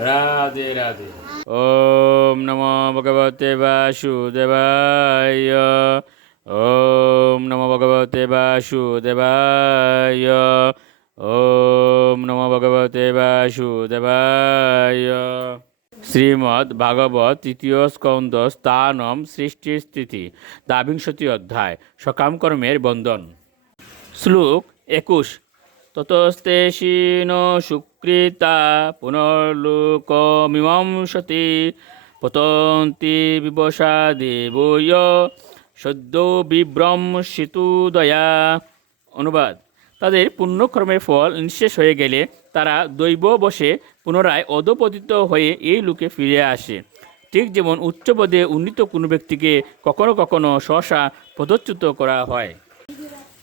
রাধে রাধে। ওম নমো ভগবতে বাসুদেবায়। ওম নমো ভগবতে বাসুদেবায়। ওম নমো ভগবতে বাসুদেবায়। শ্রীমদ্ ভাগবত তৃতীয় স্কন্দ স্থানম সৃষ্টি স্থিতি দ্বাবিংশতি অধ্যায় সকাম কর্মের বন্ধন। শ্লোক 21। ততস্তেষীন সুকৃতা পুনর্লোকমিমাংসতি পতন্তি বিবশা দেবয় সদ্য বিভ্রংশিতুদয়া। অনুবাদ: তাদের পুণ্যকর্মের ফল নিঃশেষ হয়ে গেলে তারা দৈব বশে পুনরায় অধপতিত হয়ে এই লোকে ফিরে আসে। ঠিক যেমন উচ্চপদে উন্নীত কোনো ব্যক্তিকে কখনো কখনো সহসা পদচ্যুত করা হয়।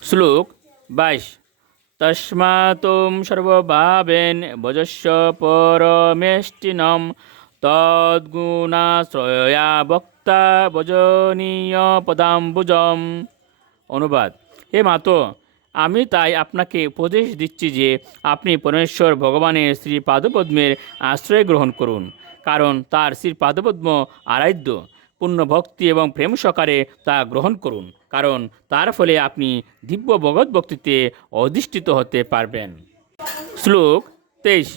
শ্লোক 22। তস্মাত্ত্বং সর্বভাবেন ভজস্ব পরমেষ্টিনম তদ্গুণাশ্রয়া বক্তা ভজনীয় পদাম্বুজম। অনুবাদ: হে মাতো, আমি তাই আপনাকে উপদেশ দিচ্ছি যে আপনি পরমেশ্বর ভগবানের শ্রী পাদপদ্মের আশ্রয় গ্রহণ করুন, কারণ তার শ্রী পাদপদ্ম আরাধ্য। পূর্ণ ভক্তি এবং প্রেম সহকারে তা গ্রহণ করুন, কারণ তার ফলে আপনি দিব্য ভগবত ভক্তিতে অধিষ্ঠিত হতে পারবেন। শ্লোক 23।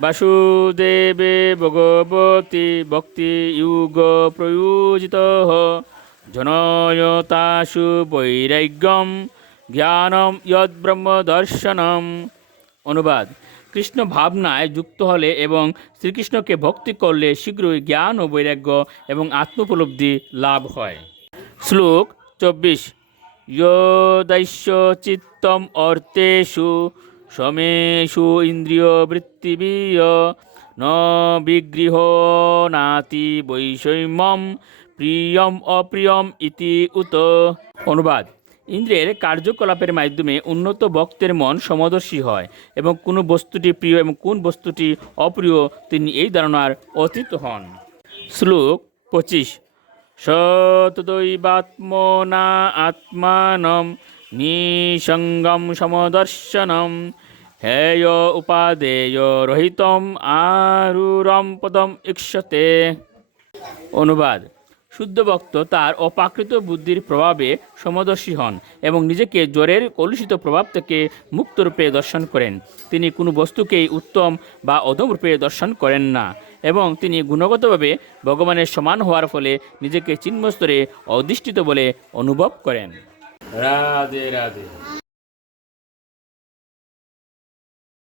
বাসুদেবে ভগবতী ভক্তি যুগ প্রয়োজিত জনয়তাসু বৈরাগ্যম জ্ঞানম যদ ব্রহ্ম দর্শনম। অনুবাদ: কৃষ্ণ ভাবনায় যুক্ত হলে এবং শ্রীকৃষ্ণকে ভক্তি করলে শীঘ্রই জ্ঞান ও বৈরাগ্য এবং আত্মোপলব্ধি লাভ হয়। শ্লোক 24। যোদাস্য চিত্তম অর্থেষু সমেষু ইন্দ্রিয় বৃত্তিবিয় ন বিগৃহ নাতি বৈষম্যম প্রিয়ম অপ্রিয়ম ইতি উত। অনুবাদ: ইন্দ্রিয়ের কার্যকলাপের মাধ্যমে উন্নত ভক্তের মন সমদর্শী হয় এবং কোন বস্তুটি প্রিয় এবং কোন বস্তুটি অপ্রিয় তিনি এই ধারণার অতীত হন। শ্লোক 25। সতদৈবাত্মনা আত্মানম নিসঙ্গম সমদর্শনম হেয় উপাদেয় রহিতম আরুরম পদম ইক্ষতে। অনুবাদ: শুদ্ধ ভক্ত তার অপ্রাকৃত বুদ্ধির প্রভাবে সমদর্শী হন এবং নিজেকে জ্বরের কলুষিত প্রভাব থেকে মুক্তরূপে দর্শন করেন। তিনি কোনো বস্তুকেই উত্তম বা অধম রূপে দর্শন করেন না এবং তিনি গুণগতভাবে ভগবানের সমান হওয়ার ফলে নিজেকে চিন্মস্তরে অধিষ্ঠিত বলে অনুভব করেন। রাধে রাধে।